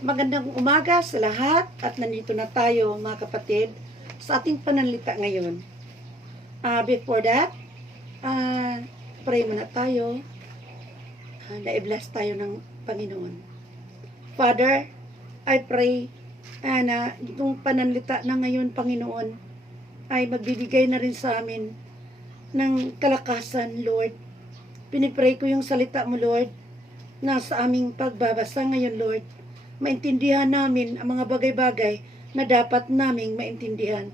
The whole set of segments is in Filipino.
Magandang umaga sa lahat at nandito na tayo mga kapatid sa ating pananalita ngayon. Before that, pray muna tayo. Na-bless tayo ng Panginoon. Father, I pray na itong pananalita na ngayon, Panginoon, ay magbibigay na rin sa amin ng kalakasan, Lord. Pinipray ko yung salita mo, Lord, na sa aming pagbabasa ngayon, Lord, maintindihan namin ang mga bagay-bagay na dapat naming maintindihan.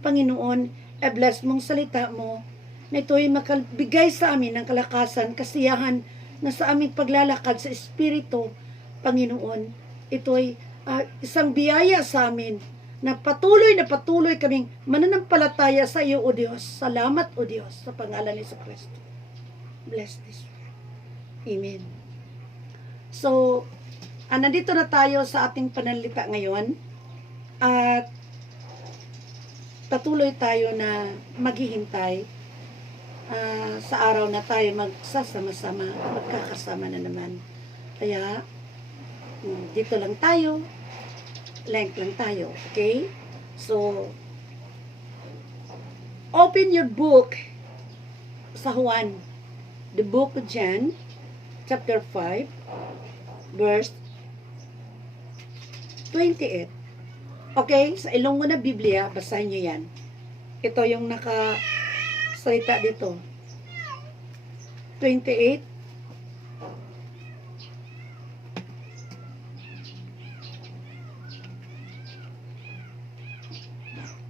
Panginoon, bless mong salita mo na ito'y makabigay sa amin ng kalakasan, kasiyahan na sa aming paglalakad sa Espiritu. Panginoon, ito'y isang biyaya sa amin na patuloy kaming mananampalataya sa iyo, O Diyos. Salamat, O Diyos, sa pangalan ni Kristo. Bless this word. Amen. So, nandito na tayo sa ating pananalita ngayon at patuloy tayo na maghihintay sa araw na tayo magsasama-sama, magkakasama na naman. Kaya, dito lang tayo, length lang tayo, okay? So, open your book sa Juan, the book of John, chapter 5, verse 28. Okay? Sa Ilonggo na Biblia, basahin nyo yan. Ito yung nakasalita dito. 28.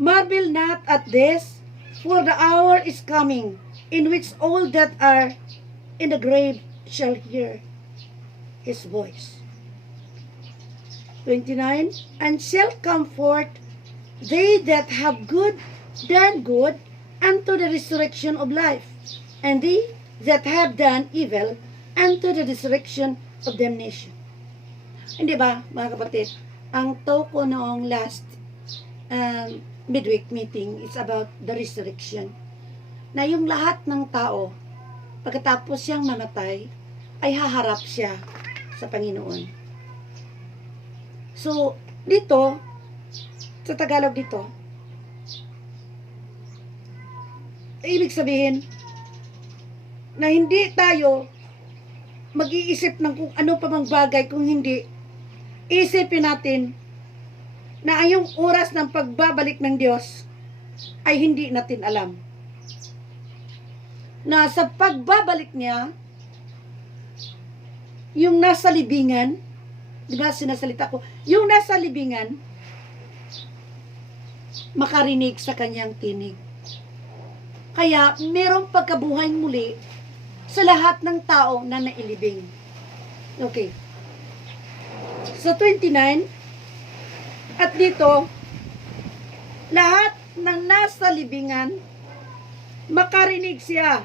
Marvel not at this, for the hour is coming, in which all that are in the grave shall hear His voice. 29. And shall come forth they that have done good unto the resurrection of life, and they that have done evil unto the resurrection of damnation. Hindi ba, mga kapatid, ang talk ko noong last midweek meeting is about the resurrection. Na yung lahat ng tao, pagkatapos siyang mamatay, ay haharap siya sa Panginoon. So, dito, sa Tagalog dito, ibig sabihin, na hindi tayo mag-iisip ng kung ano pa mang bagay kung hindi, isipin natin na ang oras ng pagbabalik ng Diyos ay hindi natin alam. Na sa pagbabalik niya, yung nasa libingan, di ba sinasalita ko, yung nasa libingan, makarinig sa kanyang tinig. Kaya, merong pagkabuhay muli sa lahat ng tao na nailibing. Okay. Sa 29, at dito, lahat ng nasa libingan, makarinig siya.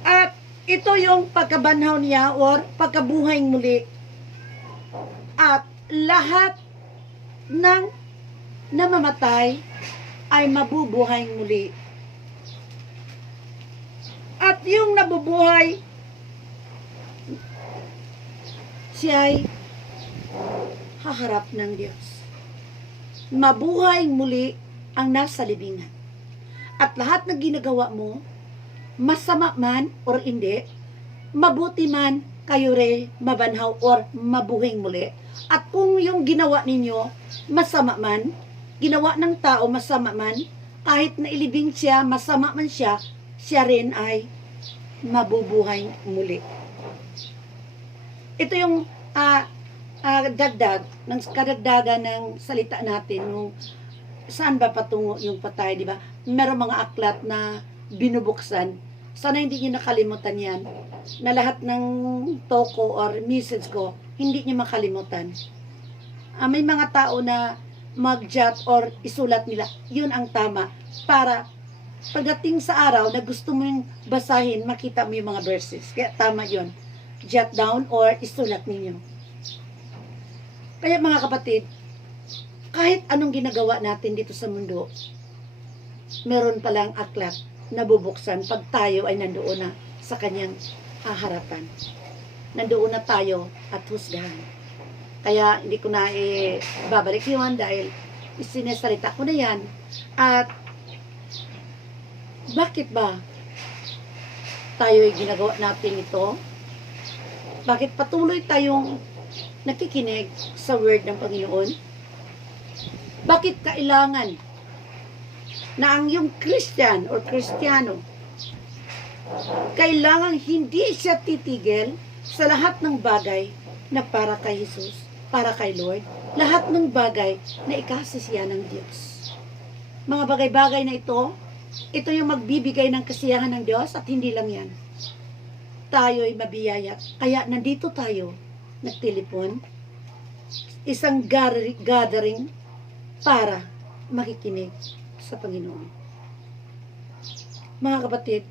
At ito yung pagkabanhaw niya or pagkabuhay muli. At lahat ng namamatay ay mabubuhay muli. At yung nabubuhay, siya ay haharap ng Diyos. Mabuhay muli ang nasa libingan. At lahat ng ginagawa mo, masama man or hindi, mabuti man kayo re mabanhaw or mabuhay muli. At kung yung ginawa ninyo masama man, ginawa ng tao masama man, kahit na ilibing siya, masama man siya, siya rin ay mabubuhay muli. Ito yung dagdag ng kadagdagan ng salita natin nung saan ba patungo yung patay, di ba? Meron mga aklat na binubuksan. Sana hindi niyo nakalimutan yan. Na lahat ng toko or message ko, hindi niyo makalimutan. May mga tao na mag-jot or isulat nila. Yun ang tama. Para pagdating sa araw na gusto mo yung basahin, makita mo yung mga verses. Kaya tama yun. Jot down or isulat ninyo. Kaya mga kapatid, kahit anong ginagawa natin dito sa mundo, meron palang aklat na bubuksan pag tayo ay nandoon na sa kanyang harapan. Nandoon na tayo at husgahan. Kaya hindi ko na babalik yun dahil sinasalita ko na yan. At bakit ba tayo'y ginagawa natin ito? Bakit patuloy tayong nakikinig sa word ng Panginoon? Bakit kailangan na ang yung Christian or Kristiyano kailangan hindi siya titigil sa lahat ng bagay na para kay Jesus, para kay Lord, lahat ng bagay na ikasisiya ng Diyos. Mga bagay-bagay na ito yung magbibigay ng kasiyahan ng Diyos at hindi lang yan. Tayo'y mabiyaya. Kaya nandito tayo, nagtelepon, isang gathering para makikinig sa Panginoon. Mga kapatid,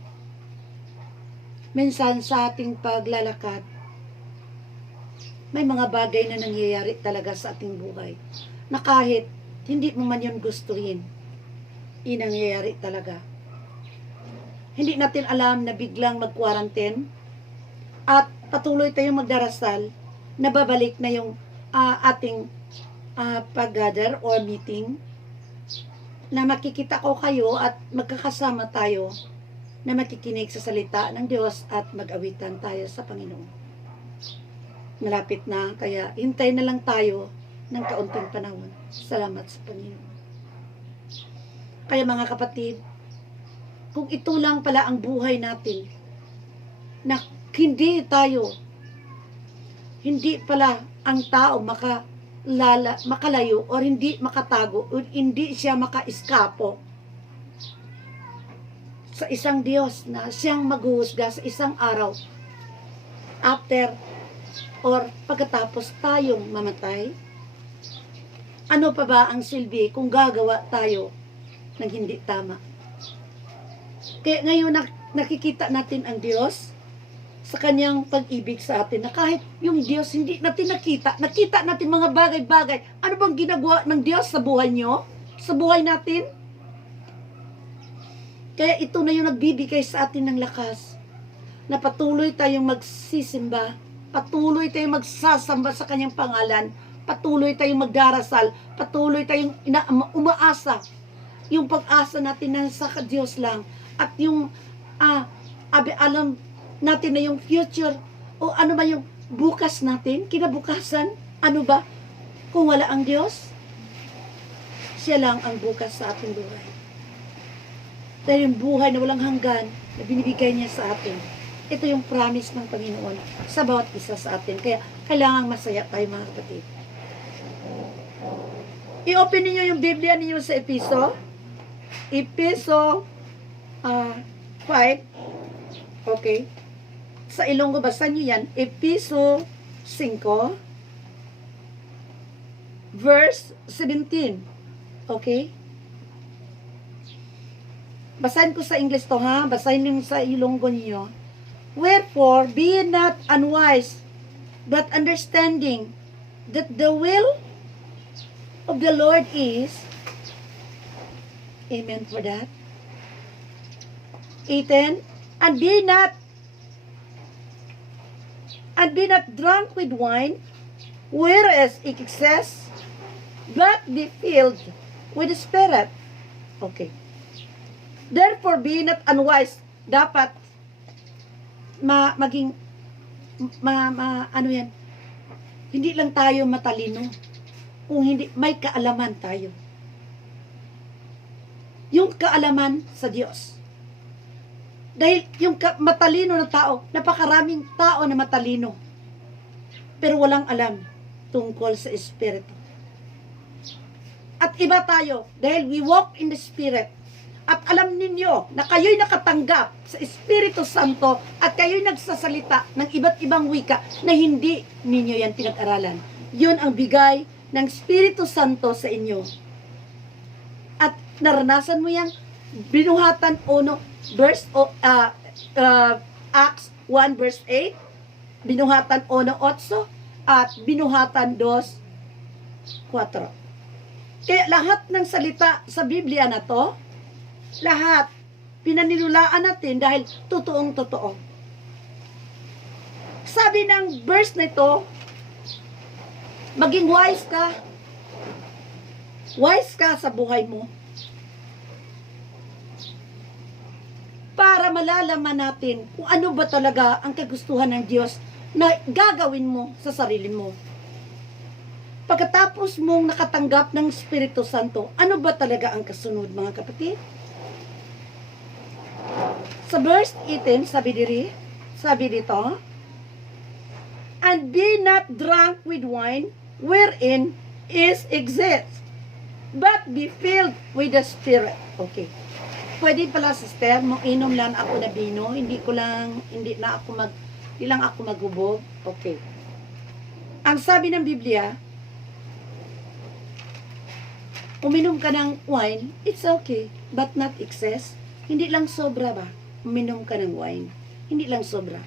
minsan sa ating paglalakad, may mga bagay na nangyayari talaga sa ating buhay na kahit hindi mo man yun gustuhin, nangyayari talaga. Hindi natin alam na biglang mag-quarantine at patuloy tayong magdarasal na babalik na yung ating pag-gather or meeting, na makikita ko kayo at magkakasama tayo na makikinig sa salita ng Diyos at mag-awitan tayo sa Panginoon. Malapit na, kaya hintay na lang tayo ng kaunting panahon. Salamat sa Panginoon. Kaya mga kapatid, kung ito lang pala ang buhay natin, na hindi pala ang tao makalayo o hindi makatago o hindi siya makaiskapo sa isang Diyos na siyang maghuhusga sa isang araw after or pagkatapos tayong mamatay. Ano pa ba ang silbi kung gagawa tayo ng hindi tama? Kaya ngayon nakikita natin ang Diyos sa kanyang pag-ibig sa atin, na kahit yung Diyos hindi natin nakita natin mga bagay-bagay. Ano bang ginagawa ng Diyos sa buhay nyo? Sa buhay natin? Kaya ito na yung nagbibigay sa atin ng lakas na patuloy tayong magsisimba, patuloy tayong magsasamba sa kanyang pangalan, patuloy tayong magdarasal, patuloy tayong umaasa. Yung pag-asa natin na sa Diyos lang, at yung alam natin na yung future o ano ba yung bukas natin, kinabukasan, ano ba kung wala ang Diyos? Siya lang ang bukas sa ating buhay. Dahil yung buhay na walang hanggan na binibigay niya sa atin, ito yung promise ng Panginoon sa bawat isa sa atin. Kaya kailangan masaya tayo mga kapatid. I-open niyo yung Biblia niyo sa Efeso 5. Okay. Sa Ilonggo, basa niyo yan. Efeso 5 verse 17. Okay? Basahin ko sa English to, ha? Basahin niyo sa Ilonggo niyo. Wherefore, be not unwise, but understanding that the will of the Lord is, amen for that. 18, and be not drunk with wine, whereas it excess, but be filled with the Spirit. Okay. Therefore, be not unwise. Dapat maging ano yan, hindi lang tayo matalino, kung hindi may kaalaman tayo, yung kaalaman sa Diyos. Dahil yung matalino na tao, napakaraming tao na matalino pero walang alam tungkol sa Espiritu. At iba tayo dahil we walk in the Spirit. At alam ninyo na kayo'y nakatanggap sa Espiritu Santo at kayo'y nagsasalita ng iba't ibang wika na hindi ninyo yan pinag-aralan. Yun ang bigay ng Espiritu Santo sa inyo. At naranasan mo yan, binuhatan 1 verse Acts 1 verse 8, binuhatan 1:8 at binuhatan 2:4. Kaya lahat ng salita sa Biblia na to, lahat pinanilulaan natin dahil totoong totoo. Sabi ng verse na ito, Maging wise ka. Wise ka sa buhay mo. Para malalaman natin kung ano ba talaga ang kagustuhan ng Diyos na gagawin mo sa sarili mo. Pagkatapos mong nakatanggap ng Espiritu Santo, ano ba talaga ang kasunod, mga kapatid? Sa verse 18, sabi dito, and be not drunk with wine, wherein is excess, but be filled with the Spirit. Okay. Pwede pala, sister, inom lang ako na bino, hindi lang ako maghubog. Okay. Ang sabi ng Biblia, uminom ka ng wine, it's okay, but not excess. Hindi lang sobra ba? Uminom ka ng wine. Hindi lang sobra.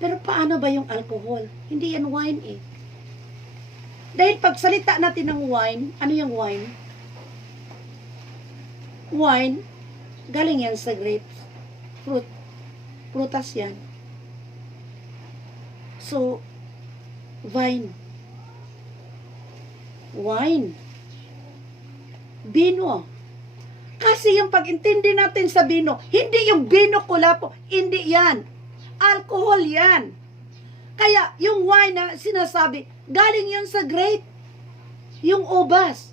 Pero paano ba yung alcohol? Hindi yan wine eh. Dahil pagsalita natin ng wine, ano yung wine? Wine, galing yan sa grapes. Prutas yan. So, wine. Bino. Kasi yung pag-intindi natin sa bino, hindi yung bino kulapo, hindi yan. Alcohol yan. Kaya yung wine na sinasabi, galing yun sa grape. Yung ubas.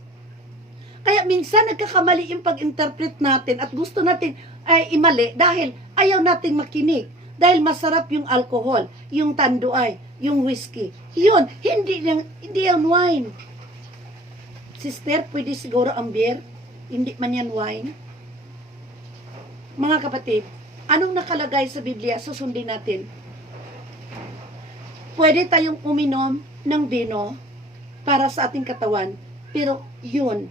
Kaya minsan nagkakamali yung pag-interpret natin at gusto natin ay imali dahil ayaw nating makinig. Dahil masarap yung alcohol, yung tanduay, yung whiskey. Yun, hindi yung wine. Sister, pwede siguro ang beer? Hindi man yan wine. Mga kapatid, anong nakalagay sa Biblia? Susundin natin. Pwede tayong uminom ng vino para sa ating katawan, pero yun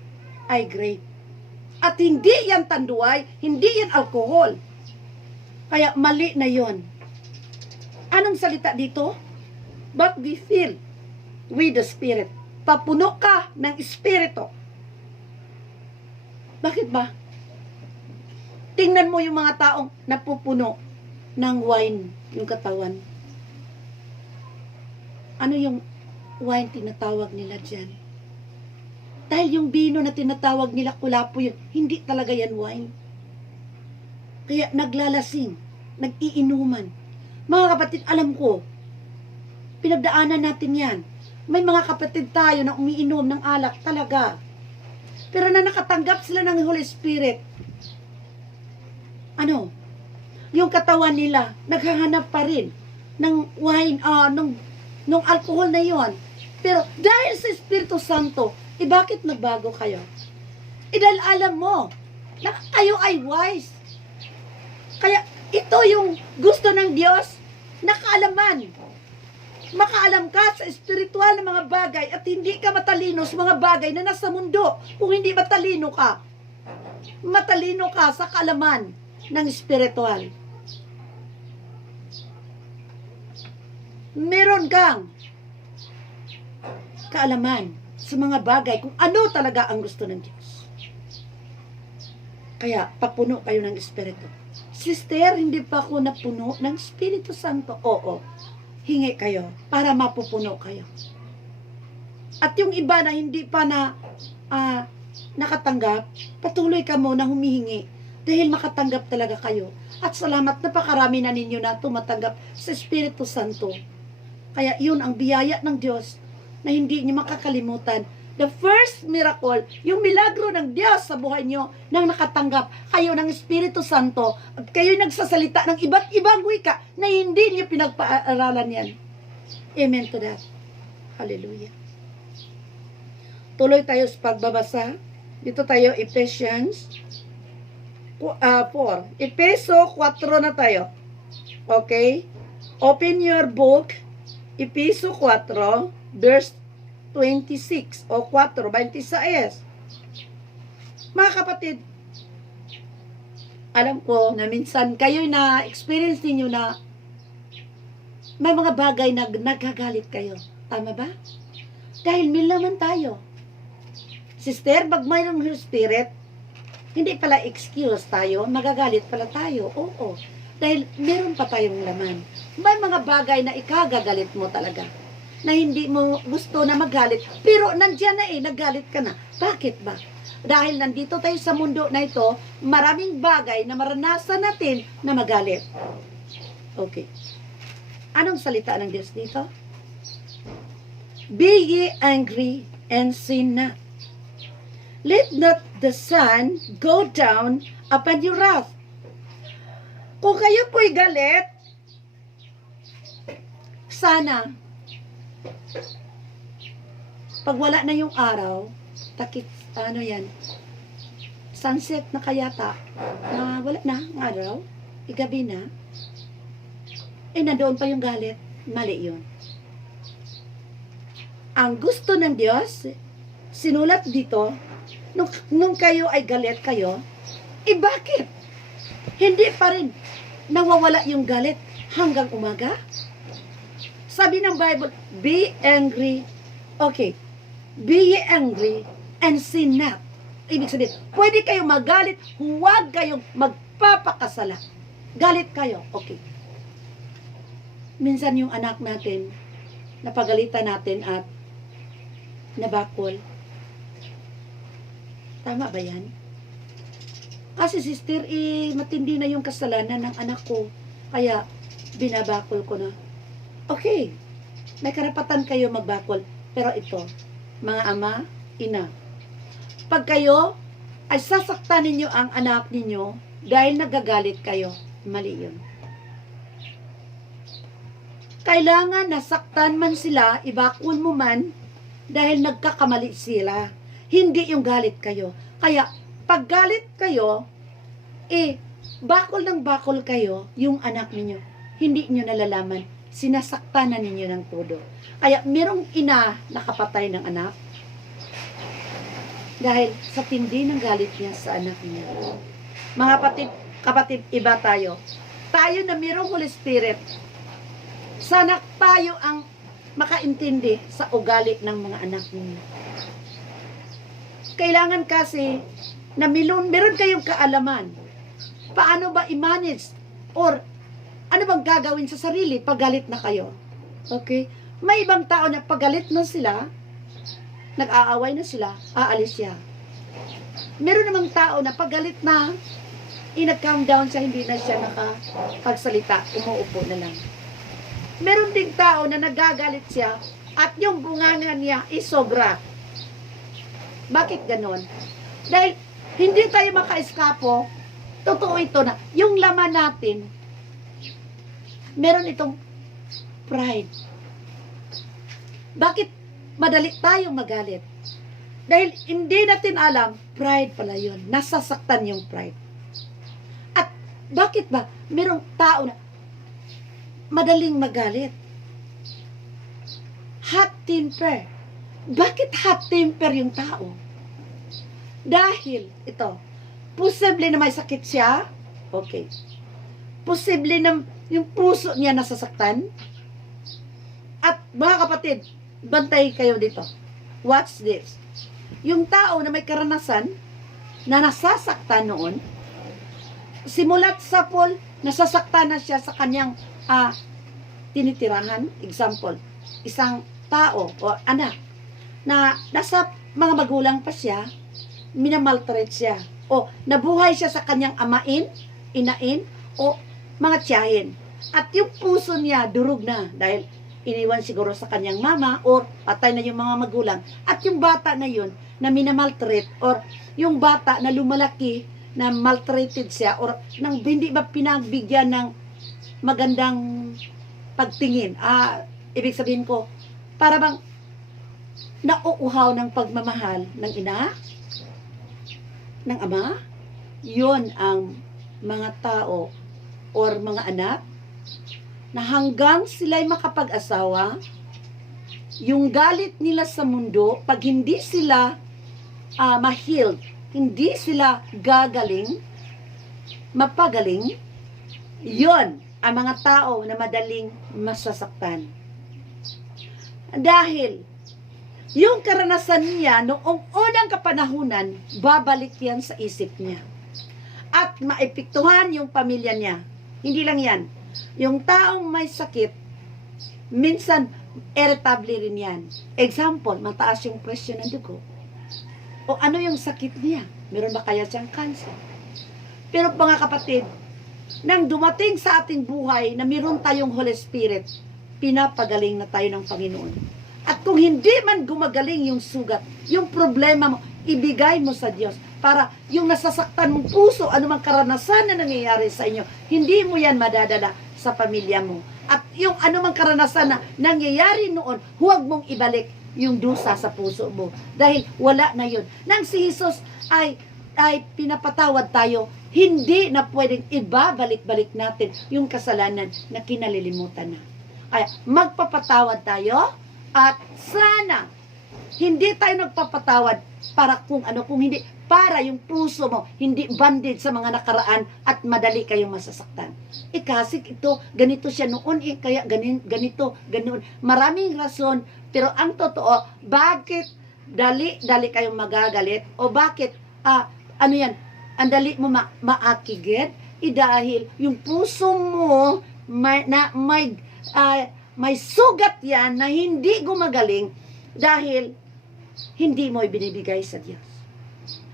ay grape. At hindi yan tanduay, hindi yan alcohol. Kaya mali na yun. Anong salita dito? But be filled with the Spirit. Papuno ka ng Espiritu. Bakit ba? Tingnan mo yung mga taong napupuno ng wine, yung katawan. Ano yung wine tinatawag nila dyan? Dahil yung bino na tinatawag nila kulapo yun, hindi talaga yan wine. Kaya naglalasing, nag-iinuman. Mga kapatid, alam ko, pinagdaanan natin yan. May mga kapatid tayo na umiinom ng alak talaga. Pero na nakatanggap sila ng Holy Spirit, ano? Yung katawan nila, naghahanap pa rin ng wine, nung alcohol na yon. Pero dahil sa Espiritu Santo, bakit nagbago kayo? Dahil alam mo, na kayo ay wise. Kaya ito yung gusto ng Diyos, nakaalaman. Makaalam ka sa espiritual na mga bagay at hindi ka matalino sa mga bagay na nasa mundo. Kung hindi matalino ka sa kaalaman ng espiritual. Meron kang kaalaman sa mga bagay kung ano talaga ang gusto ng Diyos. Kaya, papuno kayo ng Espiritu. Sister, hindi pa ako napuno ng Espiritu Santo. Oo. Hingi kayo para mapupuno kayo. At yung iba na hindi pa nakatanggap, patuloy ka muna humihingi dahil makatanggap talaga kayo. At salamat, napakarami na ninyo na tumatanggap sa Espiritu Santo. Kaya yun ang biyaya ng Diyos na hindi niyo makakalimutan. The first miracle, yung milagro ng Diyos sa buhay niyo nang nakatanggap kayo ng Espiritu Santo at kayo nagsasalita ng iba't ibang wika na hindi niyo pinagpaaralan yan. Amen to that. Hallelujah. Tuloy tayo sa pagbabasa. Dito tayo, Ephesians 4. Efeso 4 na tayo. Okay? Open your book, Efeso 4, verse 26 o 4:26. Mga kapatid, alam ko na minsan kayo na experience niyo na may mga bagay na nagagalit kayo. Tama ba? Dahil may laman tayo. Sister, pag mayroong spirit, hindi pala excuse tayo, magagalit pala tayo. Oo. Dahil meron pa tayong laman. May mga bagay na ikagagalit mo talaga. na hindi mo gusto na magalit. Pero nandiyan na nagalit ka na. Bakit ba? Dahil nandito tayo sa mundo na ito, maraming bagay na maranasan natin na magalit. Okay. Anong salita ng Diyos dito? Be ye angry and sin not. Let not the sun go down upon your wrath. Kung kayo po'y galit, sana, pag wala na yung araw, takip, sunset na kayata, na wala na ang araw, igabi na, nandoon pa yung galit, mali yun. Ang gusto ng Diyos, sinulat dito, nung kayo ay galit kayo, bakit? Hindi pa rin nawawala yung galit hanggang umaga? Sabi ng Bible, be angry. Okay. Be ye angry and sin not. Ibig sabihin, pwede kayong magalit, huwag kayong magpapakasala. Galit kayo. Okay. Minsan yung anak natin, napagalitan natin at nabakol. Tama ba yan? Kasi sister, matindi na yung kasalanan ng anak ko. Kaya, binabakol ko na. Okay. May karapatan kayo magbakol. Pero ito, mga ama, ina, pag kayo ay sasaktan ninyo ang anak ninyo dahil nagagalit kayo, mali yun. Kailangan nasaktan man sila, ibakol mo man, dahil nagkakamali sila. Hindi yung galit kayo. Kaya, pag galit kayo, bakol ng bakol kayo, yung anak ninyo. Hindi nyo nalalaman. Sinasaktan na ninyo ng todo. Kaya, merong ina nakapatay ng anak dahil sa tindi ng galit niya sa anak niya. Mga kapatid, iba tayo. Tayo na merong Holy Spirit. Sana tayo ang makaintindi sa ugali ng mga anak ninyo. Kailangan kasi na meron kayong kaalaman. Paano ba i-manage or ano bang gagawin sa sarili pag galit na kayo? Okay? May ibang tao na pag galit na sila, nag-aaway na sila, aalis siya. Meron namang tao na pag galit na, nag-calm down siya, hindi na siya nakapagsalita, umuupo na lang. Meron ding tao na nagagalit siya at yung bunganga niya sobra. Bakit ganon? Dahil hindi tayo maka-eskapo, totoo ito na, yung laman natin, meron itong pride. Bakit madali tayong magalit? Dahil hindi natin alam, pride pala yun. Nasasaktan yung pride. At bakit ba merong tao na madaling magalit? Hot temper. Bakit hot temper yung tao? Dahil, ito, posible na may sakit siya. Okay. Posible na yung puso niya nasasaktan. At mga kapatid, bantay kayo dito. Watch this. Yung tao na may karanasan na nasasaktan noon, simulat sa pool, nasasaktan na siya sa kanyang tinitirahan. Example, isang tao o anak na nasa mga magulang pa siya, minamaltreat siya. O nabuhay siya sa kanyang amain, inain, o mga tiyahin. At yung puso niya durog na dahil iniwan siguro sa kanyang mama or patay na yung mga magulang. At yung bata na yun na minamaltreat or yung bata na lumalaki na maltreated siya or nang hindi ba pinagbigyan ng magandang pagtingin. Ibig sabihin ko, para bang nauuhaw ng pagmamahal ng ina, ng ama, yon ang mga tao or mga anak na hanggang sila'y makapag-asawa, yung galit nila sa mundo, pag hindi sila ma-healed, hindi sila gagaling, mapagaling, yon ang mga tao na madaling masasaktan. Dahil, yung karanasan niya noong unang kapanahunan, babalik yan sa isip niya. At maepektuhan yung pamilya niya. Hindi lang yan. Yung taong may sakit, minsan irritable rin yan. Example, mataas yung presyo ng dugo. O ano yung sakit niya? Meron ba kaya siyang cancer? Pero mga kapatid, nang dumating sa ating buhay na meron tayong Holy Spirit, pinapagaling na tayo ng Panginoon. At kung hindi man gumagaling yung sugat, yung problema mo, ibigay mo sa Diyos para yung nasasaktan mong puso, anumang karanasan na nangyayari sa inyo, hindi mo yan madadala sa pamilya mo. At yung anumang karanasan na nangyayari noon, huwag mong ibalik yung dusa sa puso mo. Dahil wala na yun. Nang si Jesus ay pinapatawad tayo, hindi na pwedeng ibabalik-balik natin yung kasalanan na kinalilimutan na. Kaya magpapatawad tayo at sana hindi tayo nagpapatawad para kung ano, kung hindi, para yung puso mo hindi banded sa mga nakaraan at madali kayong masasaktan. Kasi ito, ganito siya noon, kaya ganito, ganoon. Maraming rason, pero ang totoo, bakit dali kayong magagalit o bakit, ano yan, ang dali mo maakigid, dahil yung puso mo may sugat yan na hindi gumagaling dahil hindi mo ibinibigay sa Diyos.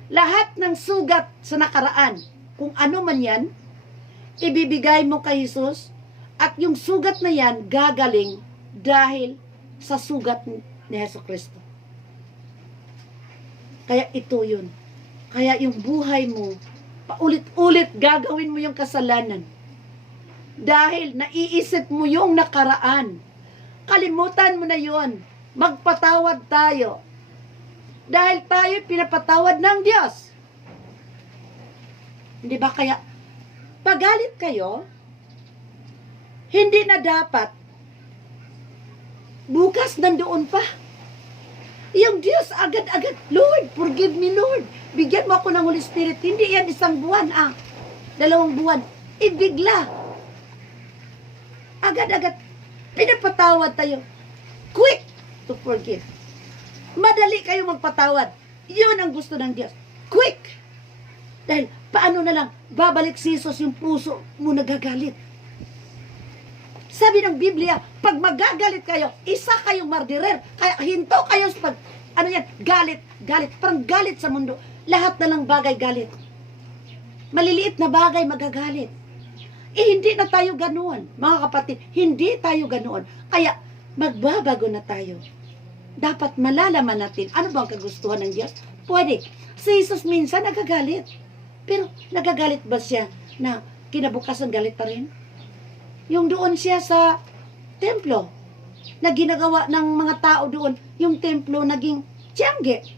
Lahat ng sugat sa nakaraan, kung ano man yan, ibibigay mo kay Jesus at yung sugat na yan gagaling dahil sa sugat ni Jesucristo. Kaya ito yun. Kaya yung buhay mo, paulit-ulit gagawin mo yung kasalanan. Dahil naiisip mo yung nakaraan. Kalimutan mo na yon. Magpatawad tayo. Dahil tayo pinapatawad ng Diyos. Hindi ba kaya, pagalit kayo, hindi na dapat, bukas nandoon pa. Yung Diyos agad-agad, Lord, forgive me, Lord. Bigyan mo ako ng Holy Spirit. Hindi yan isang buwan, 2 buwan. Ibigla. Agad-agad, pinapatawad tayo. Quick to forgive. Madali kayo magpatawad. Yun ang gusto ng Diyos. Quick. Dahil, paano na lang, babalik si Jesus yung puso mo nagagalit. Sabi ng Biblia, pag magagalit kayo, isa kayong mardirer. Kaya hinto kayo sa galit. Parang galit sa mundo. Lahat na lang bagay galit. Maliliit na bagay magagalit. Hindi na tayo ganoon, mga kapatid. Hindi tayo ganoon. Kaya, magbabago na tayo. Dapat malalaman natin, ano bang kagustuhan ng Diyos? Pwede. Si Jesus minsan nagagalit. Pero, nagagalit ba siya na kinabukasan galit pa rin? Yung doon siya sa templo, na ginagawa ng mga tao doon, yung templo naging tiyangge.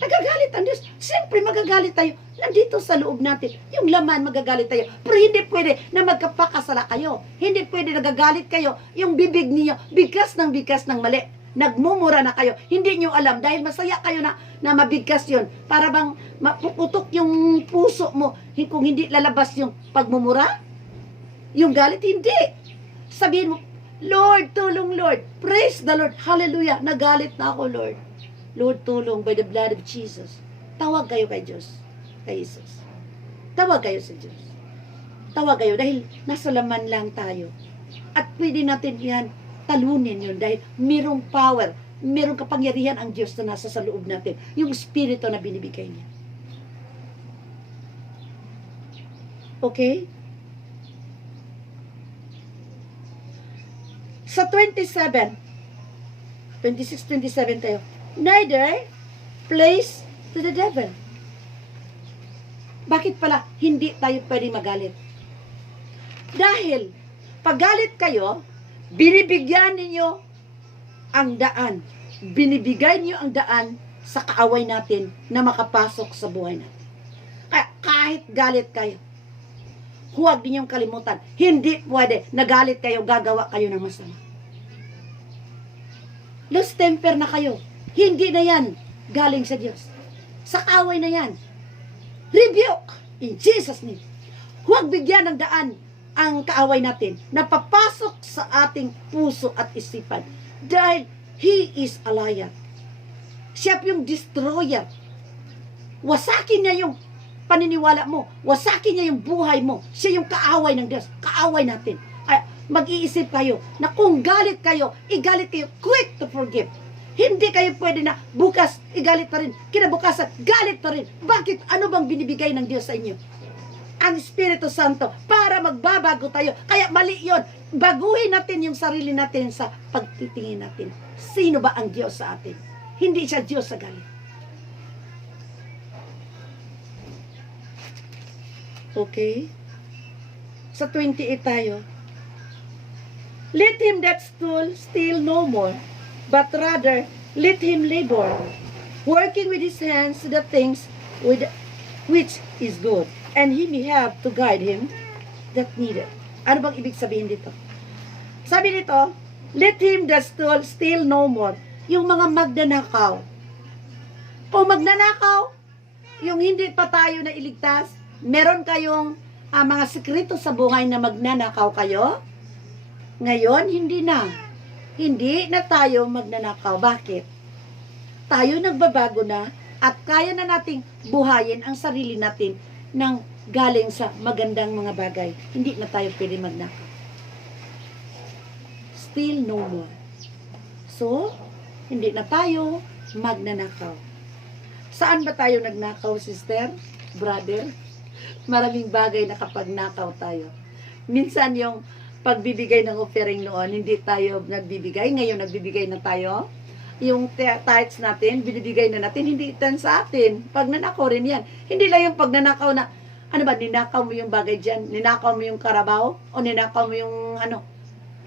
Nagagalit ang Diyos. Siyempre magagalit tayo. Nandito sa loob natin. Yung laman magagalit tayo. Pero hindi pwede na magkapakasala kayo. Hindi pwede nagagalit kayo. Yung bibig niyo, bigkas ng mali. Nagmumura na kayo. Hindi niyo alam dahil masaya kayo na mabigkas yun. Para bang mapuputok yung puso mo kung hindi lalabas yung pagmumura. Yung galit, hindi. Sabihin mo, Lord, tulong Lord. Praise the Lord. Hallelujah. Nagalit na ako, Lord. Lord, tulong by the blood of Jesus. Tawag kayo kay Diyos. Kay Jesus. Tawag kayo sa Diyos. Tawag kayo dahil nasa laman lang tayo. At pwede natin yan talunin yun dahil mayroong power, mayroong kapangyarihan ang Diyos na nasa sa loob natin. Yung Espiritu na binibigay niya. Okay? Sa 26, 27 tayo. Neither place to the devil. Bakit pala hindi tayo pwedeng magalit? Dahil pag galit kayo, binibigyan ninyo ang daan. Binibigay niyo ang daan sa kaaway natin na makapasok sa buhay natin. Kaya kahit galit kayo, huwag ninyong kalimutan. Hindi pwede nagalit kayo, gagawa kayo ng masama. Lost temper na kayo. Hindi na yan galing sa Diyos. Sa kaaway na yan. Rebuke in Jesus' name. Huwag bigyan ng daan ang kaaway natin na papasok sa ating puso at isipan. Dahil he is a liar. Siya yung destroyer. Wasakin niya yung paniniwala mo. Wasakin niya yung buhay mo. Siya yung kaaway ng Diyos. Kaaway natin. Ay, mag-iisip kayo na kung galit kayo, igalit kayo, quick to forgive. Hindi kayo pwede na bukas, igalit pa rin. Kinabukasan, galit pa rin. Bakit? Ano bang binibigay ng Diyos sa inyo? Ang Espiritu Santo para magbabago tayo. Kaya mali yun. Baguhin natin yung sarili natin sa pagtitingin natin. Sino ba ang Diyos sa atin? Hindi siya Diyos sa galit. Okay? Sa 28 tayo. Let him that stole steal no more, but rather let him labor, working with his hands the things with which is good, and he may have to guide him that needed. Ano bang ibig sabihin dito? Sabi dito, let him that stole steal no more. Yung mga magnanakaw. Kung magnanakaw, yung hindi pa tayo na iligtas, meron kayong mga sekreto sa buhay na magnanakaw kayo. Ngayon, hindi na. Hindi na tayo magnanakaw. Bakit? Tayo nagbabago na at kaya na nating buhayin ang sarili natin ng galing sa magandang mga bagay. Hindi na tayo pwede magnakaw. Still no more. So, hindi na tayo magnanakaw. Saan ba tayo nagnakaw, sister? Brother? Maraming bagay na kapag nakaw tayo. Minsan yung pagbibigay ng offering noon, hindi tayo nagbibigay. Ngayon, nagbibigay na tayo. Yung tithes natin, binibigay na natin, hindi itan sa atin. Pag nanakaw rin yan. Hindi lang yung pag nanakaw na, ano ba, ninakaw mo yung bagay dyan, ninakaw mo yung karabaw, o ninakaw mo yung,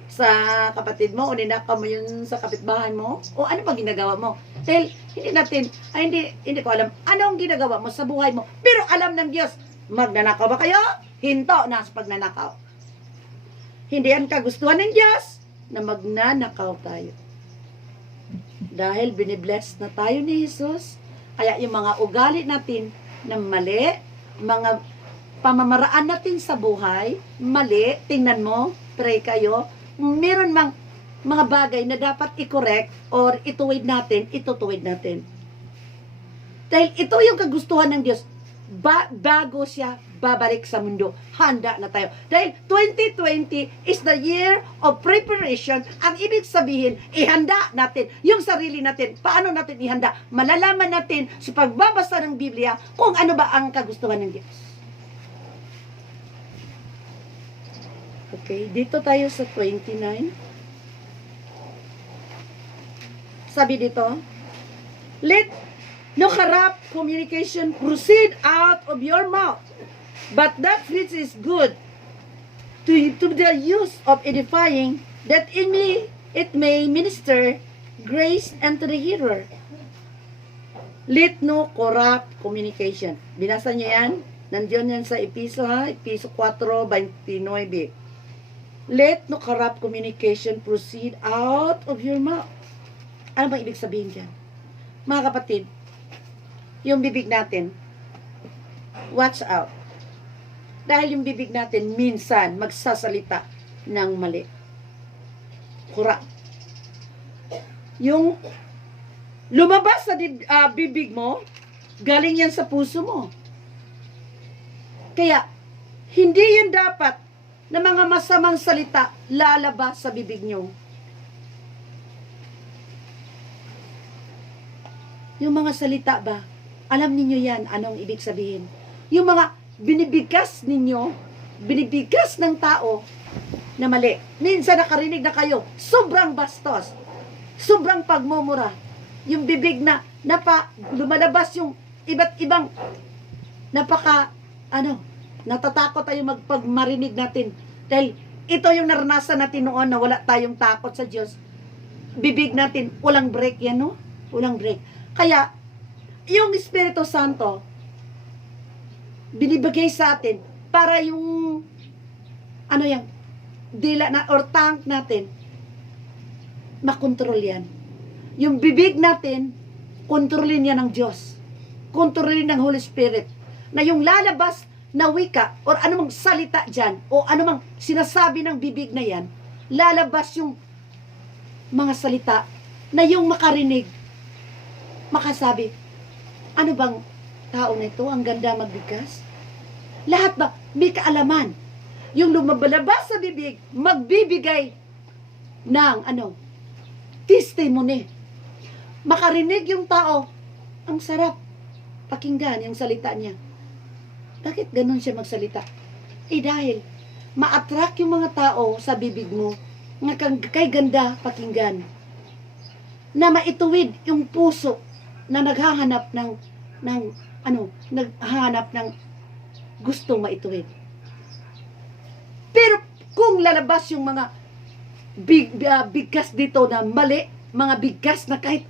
sa kapatid mo, o ninakaw mo yun sa kapitbahay mo, o ano ba ginagawa mo? Dahil, hindi ko alam, anong ginagawa mo sa buhay mo. Pero alam ng Diyos, magnanakaw ba kayo? Hinto na sa pagnanakaw. Hindi yan kagustuhan ng Diyos na magnanakaw tayo. Dahil binibless na tayo ni Jesus, kaya yung mga ugali natin na mali, mga pamamaraan natin sa buhay, mali, tingnan mo, pray kayo, meron mang mga bagay na dapat i-correct or ituwid natin, itutuwid natin. Dahil ito yung kagustuhan ng Diyos, bago siya babalik sa mundo. Handa na tayo. Dahil 2020 is the year of preparation. Ang ibig sabihin, ihanda natin yung sarili natin. Paano natin ihanda? Malalaman natin sa pagbabasa ng Biblia kung ano ba ang kagustuhan ng Diyos. Okay, dito tayo sa 29. Sabi dito, let no corrupt communication proceed out of your mouth, but that which is good to the use of edifying, that it may minister grace unto the hearer. Let no corrupt communication. Binasa niyo yan? Nandiyon yan sa Episo, Episo 4:29. Let no corrupt communication proceed out of your mouth. Ano bang ibig sabihin dyan? Mga kapatid, yung bibig natin, watch out. Dahil yung bibig natin minsan magsasalita ng mali. Corrupt. Yung lumabas sa bibig mo, galing yan sa puso mo. Kaya, hindi yun dapat na mga masamang salita lalabas sa bibig nyo. Yung mga salita ba, alam niyo yan, anong ibig sabihin? Yung mga binibigas ninyo, binibigas ng tao na mali. Minsan nakarinig na kayo, sobrang bastos, sobrang pagmumura. Yung bibig na lumalabas yung iba't ibang natatakot tayo magpagmarinig natin. Dahil ito yung naranasan natin noon na wala tayong takot sa Diyos. Bibig natin, walang break yan, no? Walang break. Kaya, yung Espiritu Santo, binibigay sa atin para yung dila na or tank natin makontrol yan. Yung bibig natin kontrolin yan ng Diyos, kontrolin ng Holy Spirit, na yung lalabas na wika or anumang salita dyan o anumang sinasabi ng bibig na yan, lalabas yung mga salita na yung makarinig makasabi, ano bang tao nito? Ang ganda magbigas. Lahat ba? May kaalaman. Yung lumabalabas sa bibig, magbibigay ng testimony. Makarinig yung tao, ang sarap pakinggan yung salita niya. Bakit ganun siya magsalita? Dahil ma-attract yung mga tao sa bibig mo nga kay ganda pakinggan. Na maituwid yung puso na naghahanap naghahanap ng gusto maituwid. Pero kung lalabas yung mga bigkas dito na mali, mga bigkas na kahit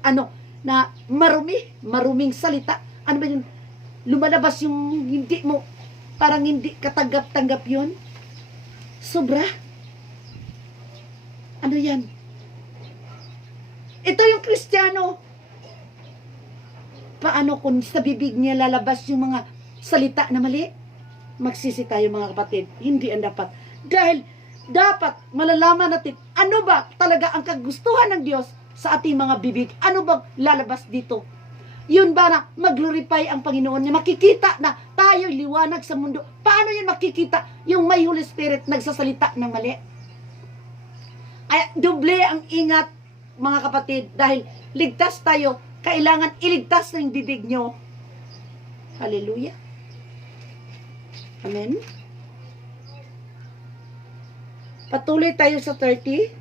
na maruming salita, ano ba yun? Lumalabas yung hindi mo, parang hindi katanggap-tanggap yun. Sobra. Ano yan? Ito yung Kristiyano. Paano kung sa bibig niya lalabas yung mga salita na mali? Magsisi tayo mga kapatid. Hindi ang dapat. Dahil dapat malalaman natin ano ba talaga ang kagustuhan ng Diyos sa ating mga bibig. Ano bang lalabas dito? Yun ba na mag-glorify ang Panginoon niya? Makikita na tayo liwanag sa mundo. Paano yun makikita? Yung may Holy Spirit nagsasalita ng mali. Ay, doble ang ingat mga kapatid. Dahil ligtas tayo, kailangan iligtas ng bibig nyo. Hallelujah. Amen. Patuloy tayo sa 30.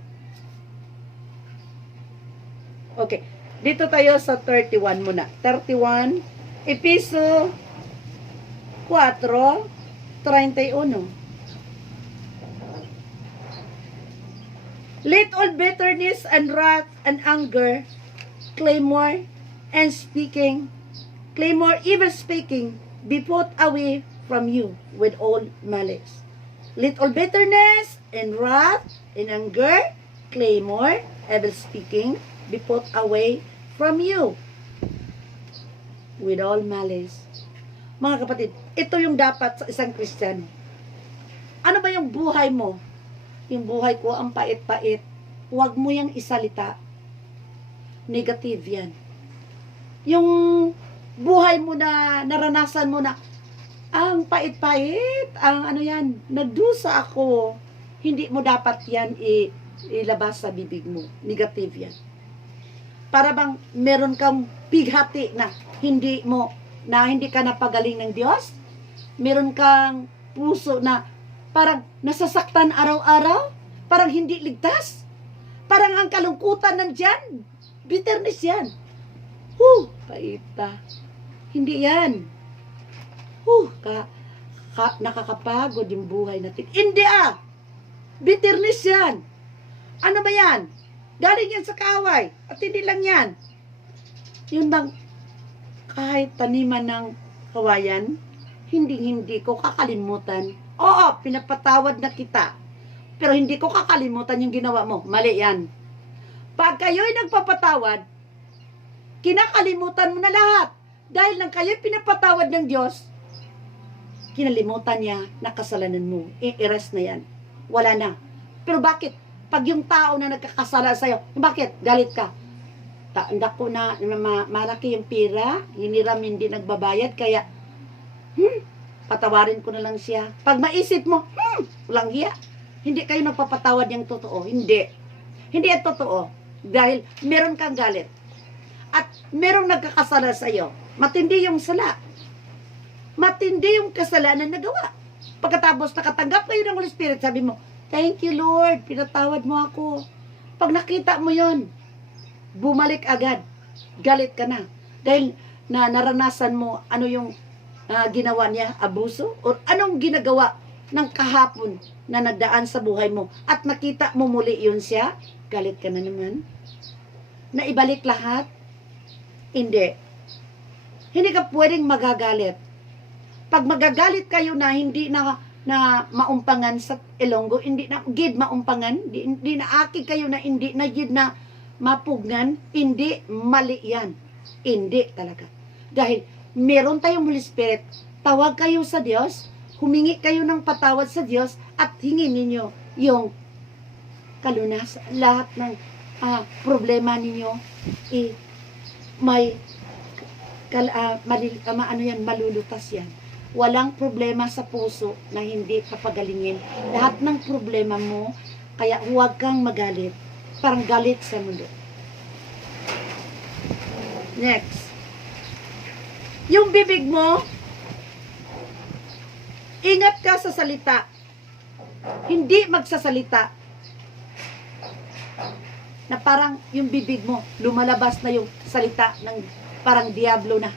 Okay. Dito tayo sa 31 muna. 31. Episo 4:31. Let all bitterness and wrath and anger, clamor and evil speaking, be put away from you with all malice. Let all bitterness and wrath and anger, clamor, evil speaking, be put away from you with all malice. Mga kapatid, ito yung dapat sa isang Kristiyano. Ano ba yung buhay mo? Yung buhay ko, ang pait-pait. Huwag mo yung isalita. Negative yan. Yung buhay mo na naranasan mo na ang pait-pait, ang nagdusa ako. Hindi mo dapat yan ilabas sa bibig mo. Negative yan. Para bang meron kang bighati na hindi ka napagaling ng Diyos. Meron kang puso na parang nasasaktan araw-araw. Parang hindi ligtas. Parang ang kalungkutan nandyan. Bitterness yan. Paita. Hindi yan. Nakakapagod yung buhay natin. Hindi bitterness yan. Ano ba yan? Galing yan sa kaaway. At hindi lang yan. Yun bang kahit taniman ng kawayan, hindi ko kakalimutan. Oo, pinapatawad na kita. Pero hindi ko kakalimutan yung ginawa mo. Mali yan. Pag kayo'y nagpapatawad, kinakalimutan mo na lahat. Dahil nang kayo'y pinapatawad ng Diyos, kinalimutan niya na kasalanan mo. I-erase na yan. Wala na. Pero bakit? Pag yung tao na nagkakasala sa'yo, bakit? Galit ka. Taandak ko na malaki yung pira, hiniram hindi nagbabayad, kaya patawarin ko na lang siya. Pag maisip mo, walang hiya. Hindi kayo nagpapatawad yung totoo. Hindi. Hindi ang totoo. Dahil meron kang galit. At merong nagkakasala sa'yo. Matindi yung sala. Matindi yung kasalanan na gawa. Pagkatapos nakatanggap kayo ng Holy Spirit, sabi mo, thank you Lord, pinatawad mo ako. Pag nakita mo yon, bumalik agad. Galit ka na. Dahil naranasan mo ano yung ginawa niya, abuso? O anong ginagawa ng kahapon na nagdaan sa buhay mo? At nakita mo muli yun siya, galit ka na naman. Na ibalik lahat? Hindi. Hindi ka pwedeng magagalit. Pag magagalit kayo na hindi na maumpangan sa Ilonggo, hindi na gid maumpangan, hindi na akig kayo na hindi na gid na mapugnan, hindi, mali yan. Hindi talaga. Dahil meron tayong Holy Spirit, tawag kayo sa Diyos, humingi kayo ng patawad sa Diyos, at hingin ninyo yung kalunas, lahat ng problema ninyo, malulutas yan. Walang problema sa puso na hindi papagalingin. Lahat ng problema mo, kaya huwag kang magalit. Parang galit sa mundo. Next. Yung bibig mo, ingat ka sa salita. Hindi magsasalita na parang yung bibig mo, lumalabas na yung salita ng parang diablo na.